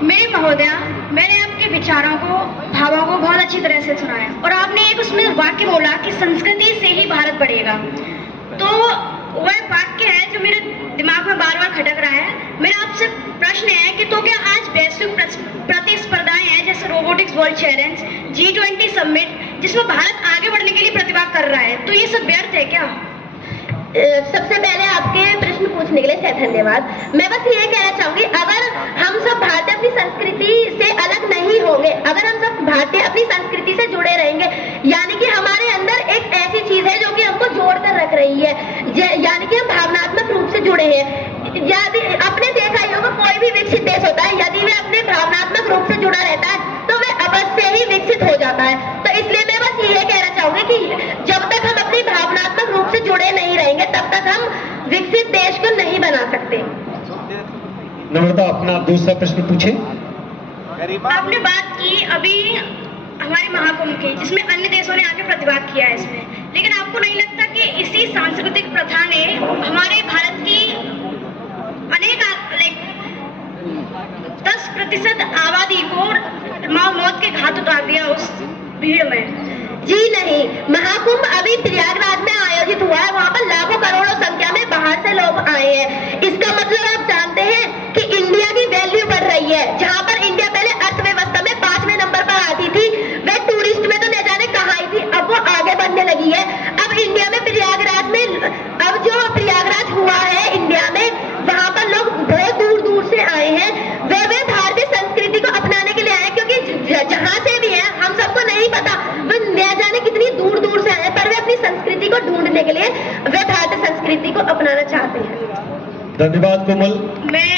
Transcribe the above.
मेरी महोदया, मैंने आपके विचारों को, भावों को बहुत अच्छी तरह से सुना है और आपने एक उसमें वाक्य बोला कि संस्कृति से ही भारत बढ़ेगा। तो वह वाक्य है जो मेरे दिमाग में बार बार खटक रहा है। मेरा आपसे प्रश्न है कि तो क्या आज वैश्विक प्रतिस्पर्धाएं हैं जैसे robotics world challenge, G20 summit, जिसमें भारत आगे बढ़ने के लिए प्रतिभाग कर रहा है, तो ये सब व्यर्थ है क्या? सबसे पहले आपके प्रश्न पूछने के लिए धन्यवाद। मैं बस ये कहना चाहूंगी, अगर हम सब भारतीय अपनी संस्कृति से अलग नहीं होंगे, अगर हम सब भारतीय अपनी संस्कृति से जुड़े रहेंगे, यानी कि हमारे अंदर एक ऐसी चीज है जो कि हमको जोड़ कर रख रही है, यानी कि हम भावनात्मक रूप से जुड़े हैं। यदि आपने देखा ही होगा, कोई भी विकसित देश होता है, यदि वह अपने भावनात्मक रूप से जुड़ा रहता है तो वह अवश्य ही विकसित हो जाता है। तो इसलिए मैं बस ये कहना चाहूंगी कि जब तक हम अपनी भावनात्मक रूप से जुड़े नहीं रहेंगे तब तक हम विकसित देश को नहीं बना सकते। नम्रता, अपना दूसरा प्रश्न पूछे। आपने बात की अभी हमारे महाकुंभ की, जिसमें अन्य देशों ने आके प्रतिभाग किया है इसमें, लेकिन आपको नहीं लगता कि इसी सांस्कृतिक प्रथा ने हमारे भारत की अनेक 10% आबादी को मौत के घाट उतार दिया उस भीड़ में? जी नहीं, महाकुंभ अभी प्रयागराज में आयोजित हुआ है, वहाँ पर लाखों करोड़ों संख्या में बाहर से लोग आए हैं। इसका मतलब आप जानते हैं कि इंडिया की वैल्यू बढ़ रही है। जहाँ पर इंडिया पहले अर्थव्यवस्था में 5वें नंबर पर आती थी, वह टूरिस्ट में तो न जाने कहाँ आई थी, अब वो आगे बढ़ने लगी है। अब इंडिया में प्रयागराज में, अब जो प्रयागराज हुआ है इंडिया में, वहाँ पर लोग बहुत दूर दूर से आए हैं। वे भारतीय संस्कृति को अपनाने के लिए आए, क्योंकि जहाँ से भी है हम सबको नहीं पता, वो न जाने कितनी दूर दूर से आए, पर वे अपनी संस्कृति को ढूंढने के लिए वे भारतीय संस्कृति को अपनाना चाहते हैं। धन्यवाद कोमल। मैं